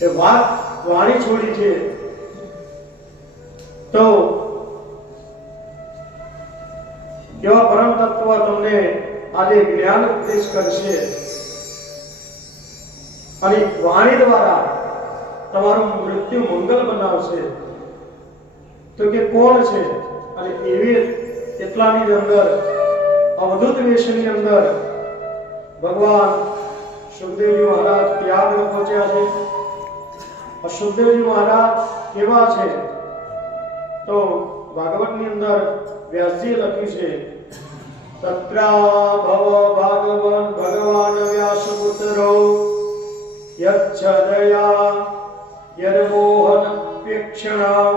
એ વાત વાણી છોડી છે તો કેવા પરમ તત્વ તમને આજે જ્ઞાન ઉપદેશ કરશે અને વાણી દ્વારા તમારું મૃત્યુ મંગલ બનાવશે તો કે કોણ છે? અને એવી એટલાની અંદર અવધૂત વેશની અંદર ભગવાન સુખદેવજી મહારાજ ત્યાગ પહોંચ્યા છે. સુખદેવજી મહારાજ કેવા છે તો ભાગવતની અંદર વ્યાસજી લખ્યું છે તત્રા ભવ ભગવાન વ્યાસપુત્રો યચ્છદયા યદમોહન પ્રેક્ષણા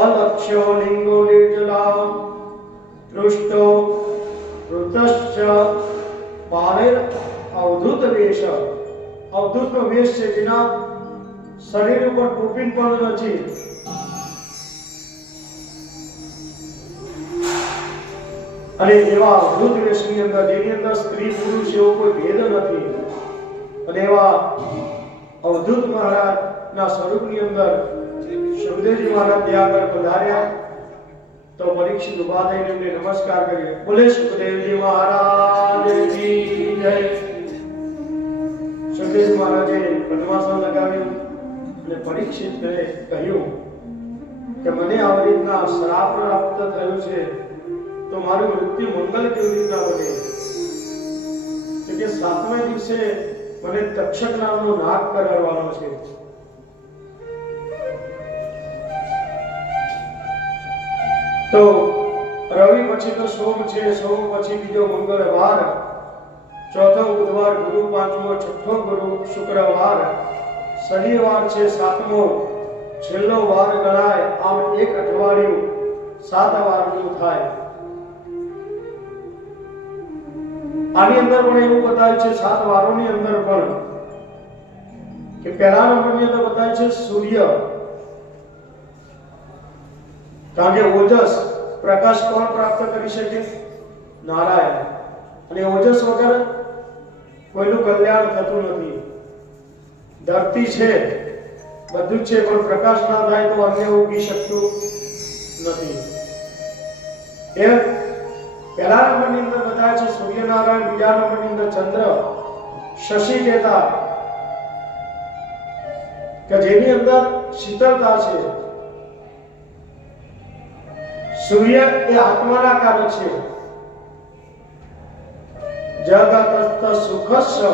અલક્ષ્યો લિંગો નિર્જલા દૃષ્ટો ઋતશ્ચ પારેર અવધૂત વેશ. અવધૂતનો વેશ છે જેના શરીર ઉપર ટોપી પણ નથી અને એવા અવધૂત વેશની અંદર જેની અંદર સ્ત્રી પુરુષ એવો કોઈ ભેદ નથી અને એવા અવધૂત મહારાજના સ્વરૂપની અંદર સુખદેવજી મહારાજ ત્યાં આગળ પધાર્યા તો પરીક્ષિત ઉભા થઈને એમને નમસ્કાર કરીએ. બોલે સુખદેવજી મહારાજની જય. સુખદેવજી મહારાજે પદ્માસન લગાવ્યું અને પરીક્ષિતને કહ્યું કે મને આવી રીતના શ્રાપ પ્રાપ્ત થયું છે તો મારું મૃત્યુ મંગલ કેવી રીતના બને? તો કે 7મા દિવસે મને તક્ષક નામનો નાગ કરાવવાનો છે. તો રવિ પછી તો સોમ છે, સોમ પછી બીજો મંગળવાર, ચોથો બુધવાર, ગુરુ પાંચમો, છઠ્ઠો ગુરુ શુક્રવાર, શનિવાર છે 7મો છેલ્લો વાર ગણાય. આમ એક અઠવાડિયું 7 વારનું થાય. આની અંદર પણ એવું બતાવ્યું છે 7 વારોની અંદર પણ કે પહેલા નંબરની અંદર બતાવ્યું છે સૂર્ય, કારણ કે ઓજસ પ્રકાશ કોણ પ્રાપ્ત કરી શકે? નારાયણ. અને ઓજસ વગર કોઈનું કલ્યાણ થતું નથી. ધરતી છે બધું છે પણ પ્રકાશ ના થાય તો અન્ય ઉગી શકતું નથી. એ પહેલા નંબરની અંદર બતાવે છે સૂર્યનારાયણ, બીજા નંબરની અંદર ચંદ્ર, શશી કહેતા કે જેની અંદર શીતળતા છે. સૂર્ય એ આત્માના કારક છે. જગત સુખસ્ય